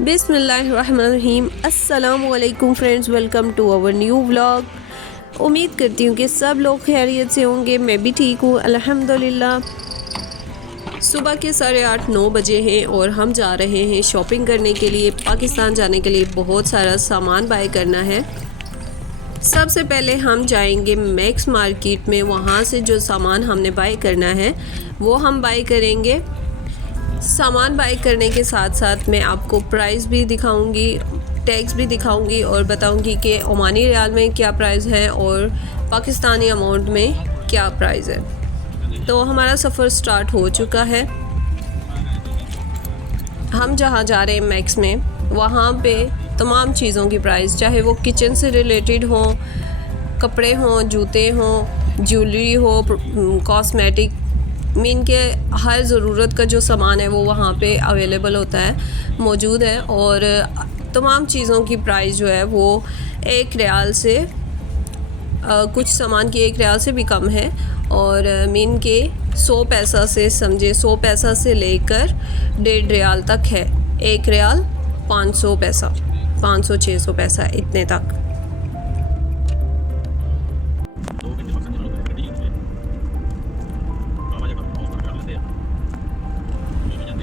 बिस्मिल्लाहिर्रहमानिर्रहीम। अस्सलामुअलैकुम friends, welcome to our new vlog. उम्मीद करती हूँ कि सब लोग खैरियत से होंगे। मैं भी ठीक हूँ अल्हम्दुलिल्लाह। सुबह के 8:30-9 बजे हैं और हम जा रहे हैं शॉपिंग करने के लिए। पाकिस्तान जाने के लिए बहुत सारा सामान बाय करना है। सबसे पहले हम जाएंगे मैक्स मार्केट में। वहाँ से जो सामान हमने बाय करना है वो हम बाय करेंगे। सामान बाय करने के साथ साथ मैं आपको प्राइस भी दिखाऊंगी, टैक्स भी दिखाऊंगी और बताऊंगी कि ओमानी रियाल में क्या प्राइस है और पाकिस्तानी अमाउंट में क्या प्राइस है। तो हमारा सफ़र स्टार्ट हो चुका है। हम जहाँ जा रहे हैं मैक्स में, वहाँ पे तमाम चीज़ों की प्राइस, चाहे वो किचन से रिलेटेड हो, कपड़े हों, जूते हों, ज्वेलरी हो, कॉस्मेटिक, मीन के हर ज़रूरत का जो सामान है वो वहाँ पे अवेलेबल होता है, मौजूद है। और तमाम चीज़ों की प्राइस जो है वो 1 रियाल से कुछ सामान की 1 रियाल से भी कम है। और मीन के 100 पैसा से समझे, 100 पैसा से लेकर 1.5 रियाल तक है। 1 रियाल 500 पैसा, 500-600 पैसा, इतने तक।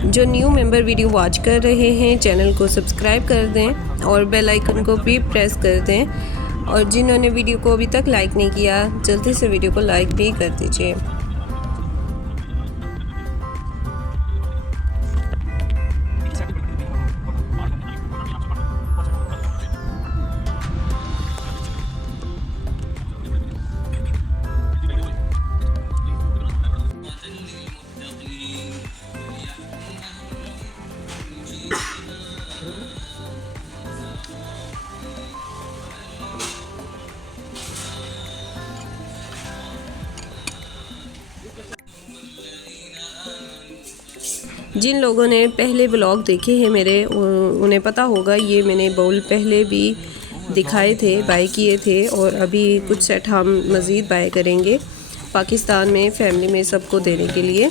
जो न्यू मेंबर वीडियो वॉच कर रहे हैं, चैनल को सब्सक्राइब कर दें और बेल आइकन को भी प्रेस कर दें। और जिन्होंने वीडियो को अभी तक लाइक नहीं किया, जल्दी से वीडियो को लाइक भी कर दीजिए। जिन लोगों ने पहले ब्लॉग देखे हैं मेरे, उन्हें पता होगा ये मैंने बाउल पहले भी दिखाए थे, बाय किए थे। और अभी कुछ सेट हम मज़ीद बाय करेंगे पाकिस्तान में फैमिली में सबको देने के लिए।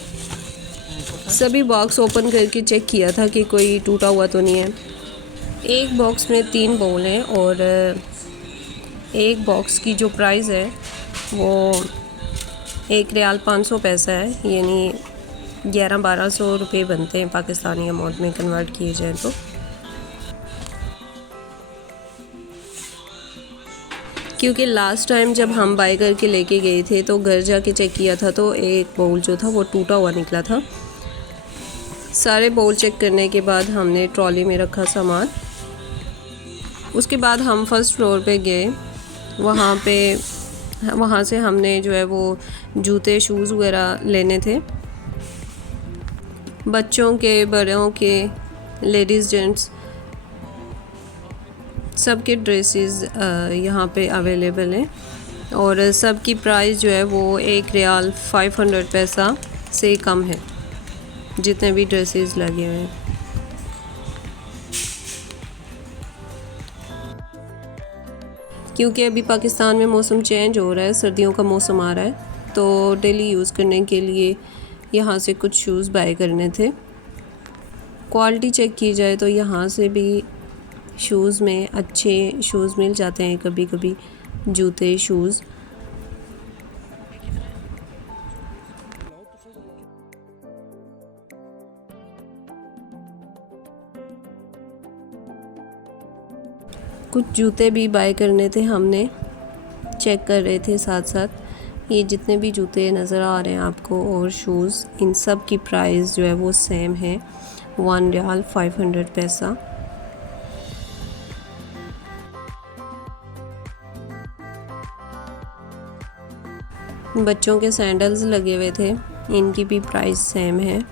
सभी बॉक्स ओपन करके चेक किया था कि कोई टूटा हुआ तो नहीं है। एक बॉक्स में 3 बाउल हैं और एक बॉक्स की जो प्राइस है वो 1 रियाल 500 पैसा है, यानी 1100-1200 रुपये बनते हैं पाकिस्तानी अमाउंट में कन्वर्ट किए जाए तो। क्योंकि लास्ट टाइम जब हम बाय करके लेके गए थे तो घर जाके चेक किया था तो एक बाउल जो था वो टूटा हुआ निकला था। सारे बाउल चेक करने के बाद हमने ट्रॉली में रखा सामान। उसके बाद हम फर्स्ट फ्लोर पे गए। वहाँ से हमने जो है वो जूते, शूज़ वगैरह लेने थे, बच्चों के, बड़ों के, लेडीज़, जेंट्स, सब के ड्रेसेस यहाँ पे अवेलेबल हैं। और सब की प्राइस जो है वो 1 रियाल 500 पैसा से कम है, जितने भी ड्रेसेस लगे हुए हैं। क्योंकि अभी पाकिस्तान में मौसम चेंज हो रहा है, सर्दियों का मौसम आ रहा है, तो डेली यूज़ करने के लिए यहाँ से कुछ शूज़ बाय करने थे। क्वालिटी चेक की जाए तो यहाँ से भी शूज़ में अच्छे शूज़ मिल जाते हैं, कभी कभी जूते, शूज़। कुछ जूते भी बाय करने थे, हमने चेक कर रहे थे साथ साथ। ये जितने भी जूते नज़र आ रहे हैं आपको और शूज़, इन सब की प्राइस जो है वो सेम है, 1 रियाल 500 पैसा। बच्चों के सैंडल्स लगे हुए थे, इनकी भी प्राइस सेम है।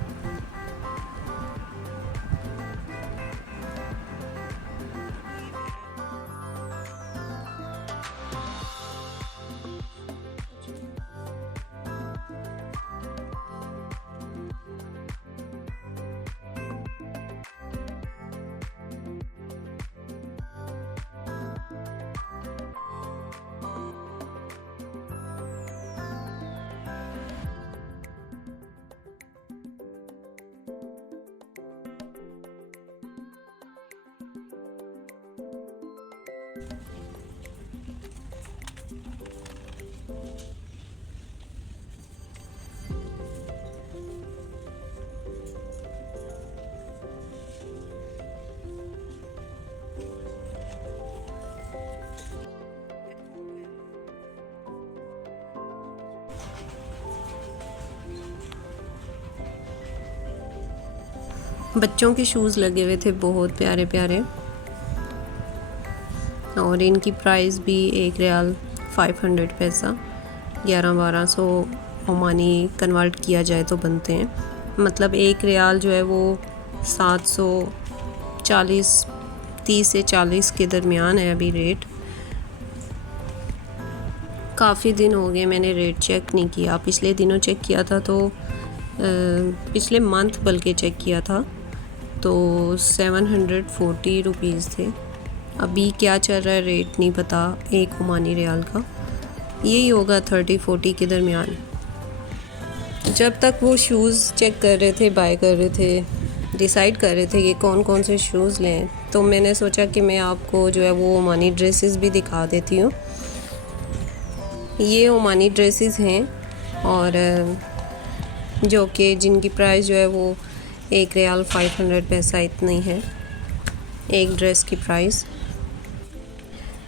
बच्चों के शूज़ लगे हुए थे बहुत प्यारे प्यारे, और इनकी प्राइस भी 1 रियाल 500 पैसा, 1100-1200 ओमानी कन्वर्ट किया जाए तो बनते हैं। मतलब 1 रियाल जो है वो 740 30 से 40 के दरमियान है अभी रेट। काफ़ी दिन हो गए मैंने रेट चेक नहीं किया, पिछले दिनों चेक किया था तो पिछले मंथ बल्कि चेक किया था तो 740 रुपीज़ थे। अभी क्या चल रहा है रेट नहीं पता, 1 ओमानी रियाल का यही होगा 30-40 के दरमियान। जब तक वो शूज़ चेक कर रहे थे, बाय कर रहे थे, डिसाइड कर रहे थे कि कौन कौन से शूज़ लें, तो मैंने सोचा कि मैं आपको जो है वो ओमानी ड्रेसेस भी दिखा देती हूँ। ये ओमानी ड्रेसेस हैं और जो कि जिनकी प्राइस जो है वो 1 रियाल 500 पैसा इतनी है एक ड्रेस की प्राइस।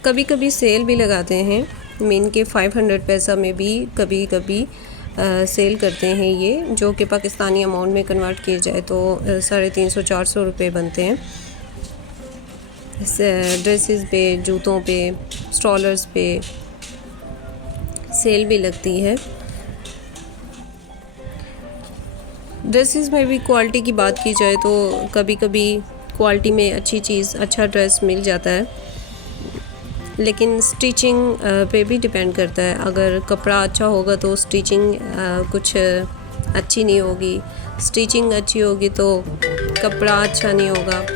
कभी कभी सेल भी लगाते हैं, मीन के 500 पैसा में भी कभी कभी सेल करते हैं ये, जो कि पाकिस्तानी अमाउंट में कन्वर्ट किए जाए तो 350-400 रुपये बनते हैं। ड्रेसेस पे, जूतों पे, स्ट्रॉलर्स पे सेल भी लगती है। ड्रेसेस में भी क्वालिटी की बात की जाए तो कभी कभी क्वालिटी में अच्छी चीज़, अच्छा ड्रेस मिल जाता है, लेकिन स्टिचिंग पे भी डिपेंड करता है। अगर कपड़ा अच्छा होगा तो स्टिचिंग कुछ अच्छी नहीं होगी, स्टिचिंग अच्छी होगी तो कपड़ा अच्छा नहीं होगा।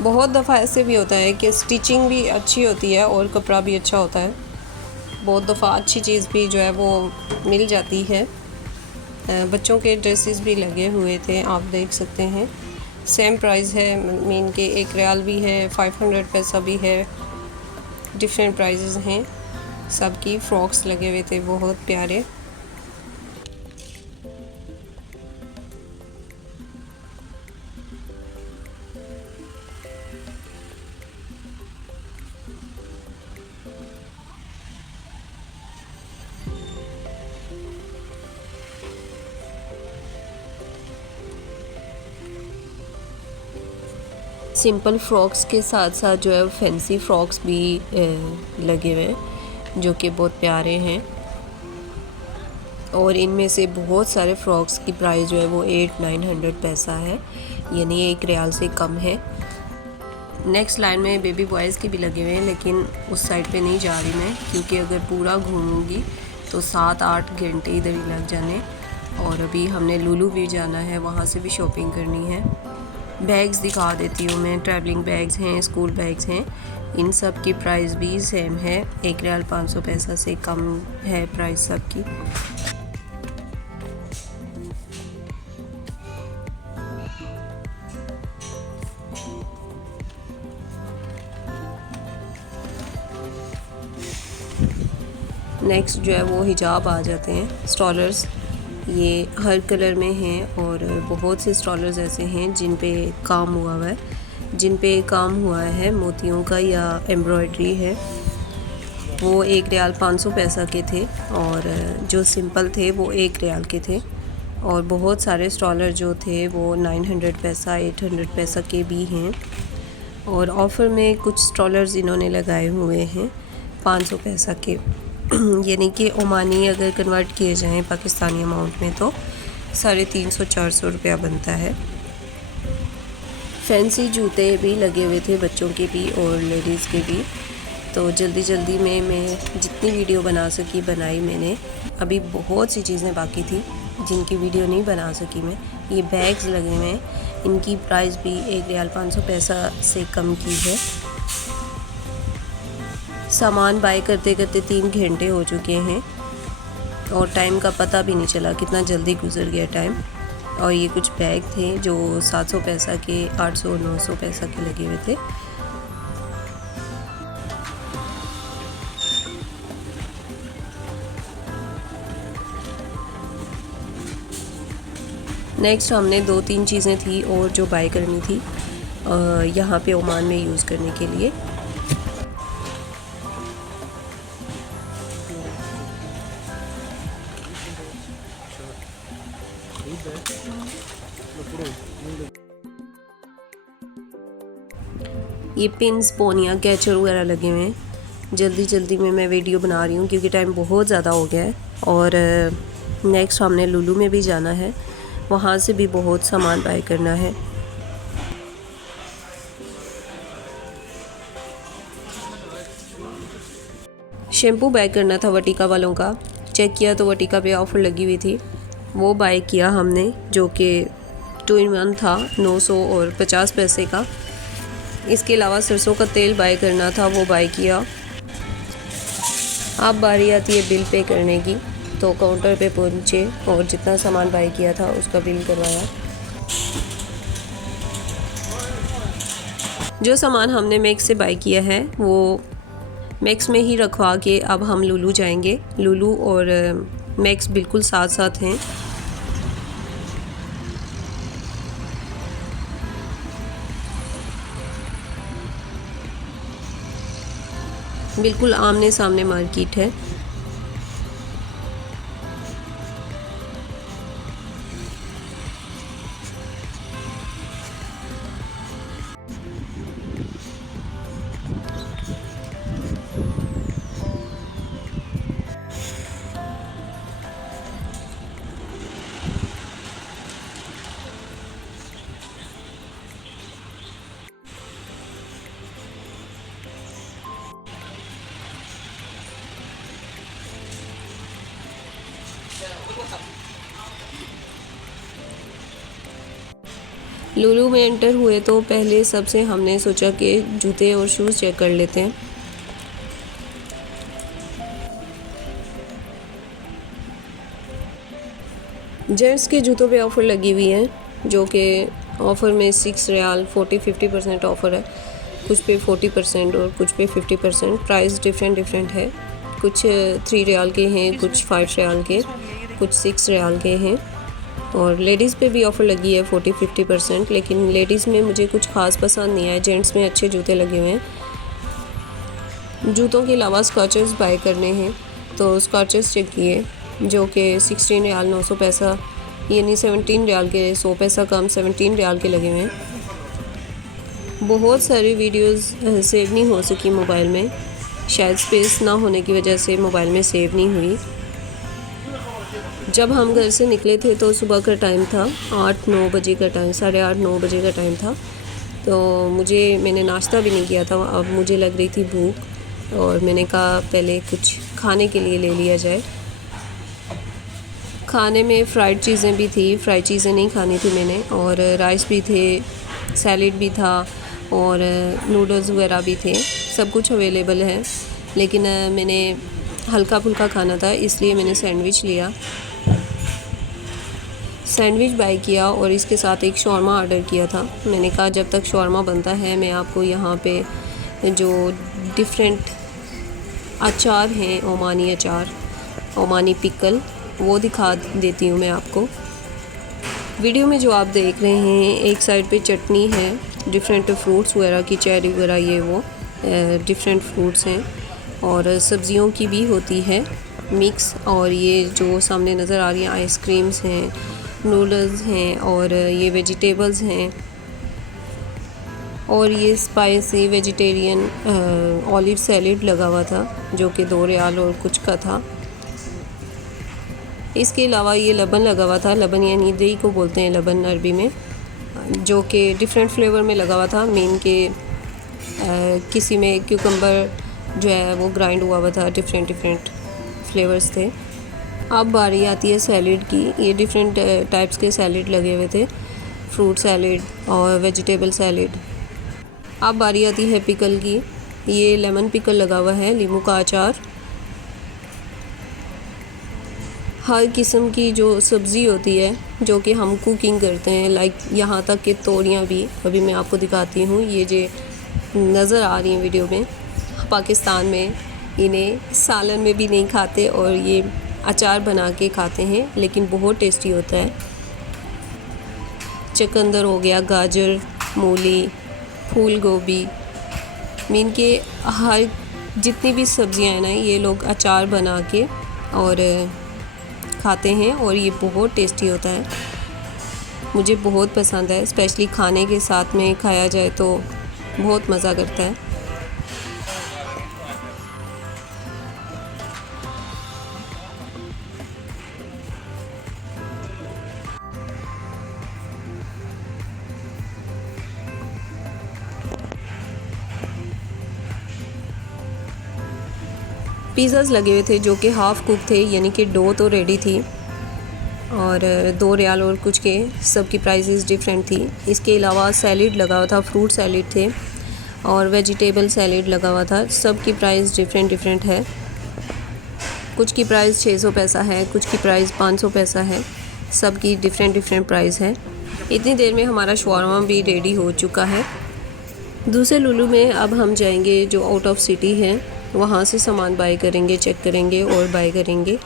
बहुत दफ़ा ऐसे भी होता है कि स्टिचिंग भी अच्छी होती है और कपड़ा भी अच्छा होता है। बहुत दफ़ा अच्छी चीज़ भी जो है वो मिल जाती है। बच्चों के ड्रेसेस भी लगे हुए थे, आप देख सकते हैं। सेम प्राइस है, मीन के 1 रियाल भी है, 500 पैसा भी है, डिफरेंट प्राइसेस हैं सबकी। फ्रॉक्स लगे हुए थे बहुत प्यारे। सिंपल फ्रॉक्स के साथ साथ जो है फैंसी फ्रॉक्स भी लगे हुए हैं जो कि बहुत प्यारे हैं, और इनमें से बहुत सारे फ़्रॉक्स की प्राइस जो है वो 800-900 पैसा है, यानी 1 रियाल से कम है। नेक्स्ट लाइन में बेबी बॉयज़ की भी लगे हुए हैं, लेकिन उस साइड पे नहीं जा रही मैं, क्योंकि अगर पूरा घूमूंगी तो 7-8 घंटे इधर ही लग जाने। और अभी हमने लुलु भी जाना है, वहाँ से भी शॉपिंग करनी है। बैग्स दिखा देती हूँ मैं, ट्रैवलिंग बैग्स हैं, स्कूल बैग्स हैं, इन सब की प्राइस भी सेम है, 1 रियाल 500 पैसा से कम है प्राइस सबकी। नेक्स्ट जो है वो हिजाब आ जाते हैं, स्टॉलर्स। ये हर कलर में हैं और बहुत से स्टॉलर्स ऐसे हैं जिन पे काम हुआ हुआ है, जिन पे काम हुआ है मोतियों का या एम्ब्रॉयडरी है। वो 1 रियाल 500 पैसा के थे और जो सिंपल थे वो 1 रियाल के थे। और बहुत सारे स्टॉलर जो थे वो 900 पैसा 800 पैसा के भी हैं। और ऑफ़र में कुछ स्टॉलर्स इन्होंने लगाए हुए हैं 500 पैसा के, यानी कि ओमानी अगर कन्वर्ट किए जाएं पाकिस्तानी अमाउंट में तो 350-400 रुपया बनता है। फैंसी जूते भी लगे हुए थे, बच्चों के भी और लेडीज़ के भी। तो जल्दी जल्दी में मैं जितनी वीडियो बना सकी बनाई मैंने। अभी बहुत सी चीज़ें बाकी थी जिनकी वीडियो नहीं बना सकी मैं। ये बैग्स लगे हुए हैं, इनकी प्राइस भी 1 रियाल 500 पैसा से कम की है। सामान बाय करते करते 3 घंटे हो चुके हैं और टाइम का पता भी नहीं चला, कितना जल्दी गुजर गया टाइम। और ये कुछ बैग थे जो 700 पैसा के, 800-900 पैसा के लगे हुए थे। नेक्स्ट हमने 2-3 चीज़ें थी और जो बाय करनी थी यहाँ पे ओमान में यूज़ करने के लिए। ये पिन्स, पोनियाँ, कैचर वगैरह लगे हुए हैं। जल्दी में मैं वीडियो बना रही हूँ क्योंकि टाइम बहुत ज़्यादा हो गया है। और नेक्स्ट हमने लुलु में भी जाना है, वहाँ से भी बहुत सामान बाय करना है। शैम्पू बाय करना था वटिका वालों का। चेक किया तो वटिका पे ऑफ़र लगी हुई थी, वो बाय किया हमने, जो कि 2 in 1 था, 900 और 50 पैसे का। इसके अलावा सरसों का तेल बाय करना था, वो बाय किया। अब बारी आती है बिल पे करने की, तो काउंटर पे पहुंचे और जितना सामान बाय किया था उसका बिल करवाया। जो सामान हमने मैक्स से बाय किया है वो मैक्स में ही रखवा के अब हम लुलु जाएंगे। लुलु और मैक्स बिल्कुल साथ साथ हैं। बिल्कुल आमने सामने मार्केट है। लुलु में एंटर हुए तो पहले सबसे हमने सोचा कि जूते और शूज़ चेक कर लेते हैं। जेंट्स के जूतों पे ऑफ़र लगी हुई है, जो कि ऑफ़र में 6 रियाल 40-50% ऑफ़र है। कुछ पे 40% और कुछ पे 50%। प्राइस डिफरेंट है। कुछ 3 रियाल के हैं, कुछ 5 रियाल के, कुछ 6 रियाल के हैं। और लेडीज़ पे भी ऑफ़र लगी है 40-50%, लेकिन लेडीज़ में मुझे कुछ ख़ास पसंद नहीं आया। जेंट्स में अच्छे जूते लगे हुए हैं। जूतों के अलावा स्कॉचेस बाय करने हैं, तो स्कॉचेस चेक किए, जो कि 16 रियाल 900 पैसा, यानी 17 रियाल के 100 पैसा कम, 17 रियाल के लगे हुए हैं। बहुत सारी वीडियोस सेव नहीं हो सकी मोबाइल में, शायद स्पेस ना होने की वजह से मोबाइल में सेव नहीं हुई। जब हम घर से निकले थे तो सुबह का टाइम था, 8-9 बजे का टाइम, 8:30-9 बजे का टाइम था। तो मैंने नाश्ता भी नहीं किया था। अब मुझे लग रही थी भूख और मैंने कहा पहले कुछ खाने के लिए ले लिया जाए। खाने में फ्राइड चीज़ें भी थी, फ्राइड चीज़ें नहीं खानी थी मैंने, और राइस भी थे, सैलेड भी था और नूडल्स वगैरह भी थे। सब कुछ अवेलेबल है, लेकिन मैंने हल्का फुल्का खाना था, इसलिए मैंने सैंडविच लिया। सैंडविच बाय किया और इसके साथ एक शौरमा ऑर्डर किया था। मैंने कहा जब तक शौरमा बनता है मैं आपको यहाँ पे जो डिफरेंट अचार हैं, ओमानी अचार, ओमानी पिकल, वो दिखा देती हूँ मैं आपको। वीडियो में जो आप देख रहे हैं, एक साइड पे चटनी है, डिफरेंट फ्रूट्स वगैरह की, चेरी वगैरह, ये वो डिफरेंट फ्रूट्स हैं, और सब्जियों की भी होती है मिक्स। और ये जो सामने नज़र आ रही है आइसक्रीम्स हैं, नूडल्स हैं, और ये वेजिटेबल्स हैं, और ये स्पाइसी वेजिटेरियन ऑलिव सैलेड लगा हुआ था, जो कि 2 रियाल और कुछ का था। इसके अलावा ये लबन लगा हुआ था, लबन यानी दही को बोलते हैं लबन अरबी में, जो कि डिफरेंट फ्लेवर में लगा हुआ था। मेन के किसी में क्यूकम्बर जो है वो ग्राइंड हुआ था, डिफरेंट फ्लेवर्स थे। अब बारी आती है सैलेड की। ये डिफरेंट टाइप्स के सैलेड लगे हुए थे, फ्रूट सैलेड और वेजिटेबल सैलेड। अब बारी आती है पिकल की। ये लेमन पिकल लगा हुआ है, नींबू का अचार। हर किस्म की जो सब्ज़ी होती है जो कि हम कुकिंग करते हैं, लाइक यहाँ तक कि तोरियाँ भी, अभी मैं आपको दिखाती हूँ। ये जो नज़र आ रही हैं वीडियो में, पाकिस्तान में इन्हें सालन में भी नहीं खाते और ये अचार बना के खाते हैं, लेकिन बहुत टेस्टी होता है। चुकंदर हो गया, गाजर, मूली, फूल गोभी, मीन के हर जितनी भी सब्ज़ियाँ हैं ना, ये लोग अचार बना के और खाते हैं और ये बहुत टेस्टी होता है। मुझे बहुत पसंद है, स्पेशली खाने के साथ में खाया जाए तो बहुत मज़ा करता है। पिज़्ज़ाज़ लगे हुए थे जो कि हाफ़ कुक थे, यानी कि डो तो रेडी थी और 2 रियाल और कुछ के, सब की प्राइसेस डिफरेंट थी। इसके अलावा सैलेड लगा हुआ था, फ्रूट सैलेड थे और वेजिटेबल सैलेड लगा हुआ था। सब की प्राइस डिफरेंट है। कुछ की प्राइस 600 पैसा है, कुछ की प्राइस 500 पैसा है। सब की डिफरेंट प्राइस है। इतनी देर में हमारा शवारमा भी रेडी हो चुका है। दूसरे लुलु में अब हम जाएंगे जो आउट ऑफ सिटी है, वहाँ से सामान बाय करेंगे, चेक करेंगे और बाय करेंगे।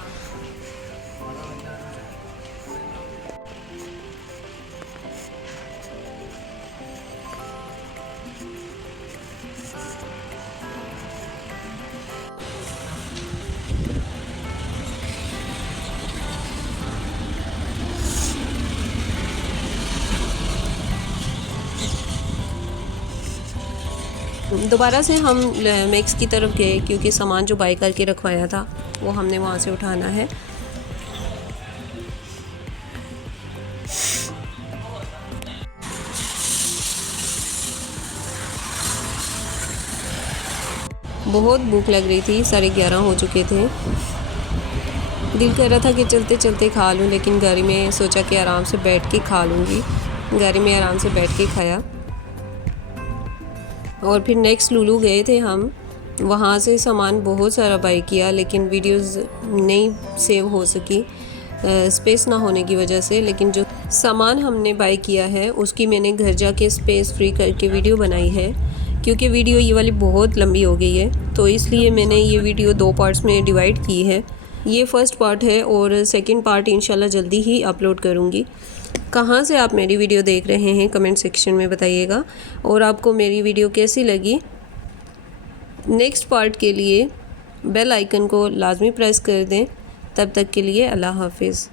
दोबारा से हम मैक्स की तरफ गए क्योंकि सामान जो बाय करके रखवाया था वो हमने वहाँ से उठाना है। बहुत भूख लग रही थी, 11:30 हो चुके थे। दिल कर रहा था कि चलते चलते खा लूँ, लेकिन गाड़ी में सोचा कि आराम से बैठ के खा लूँगी। गाड़ी में आराम से बैठ के खाया और फिर नेक्स्ट लुलु गए थे हम। वहाँ से सामान बहुत सारा बाय किया, लेकिन वीडियोस नहीं सेव हो सकी स्पेस ना होने की वजह से। लेकिन जो सामान हमने बाय किया है उसकी मैंने घर जाके स्पेस फ्री करके वीडियो बनाई है, क्योंकि वीडियो ये वाली बहुत लंबी हो गई है, तो इसलिए मैंने ये वीडियो 2 पार्ट्स में डिवाइड की है। ये फर्स्ट पार्ट है और सेकंड पार्ट इंशाल्लाह जल्दी ही अपलोड करूँगी। कहाँ से आप मेरी वीडियो देख रहे हैं कमेंट सेक्शन में बताइएगा, और आपको मेरी वीडियो कैसी लगी। नेक्स्ट पार्ट के लिए बेल आइकन को लाजमी प्रेस कर दें। तब तक के लिए अल्लाह हाफिज़।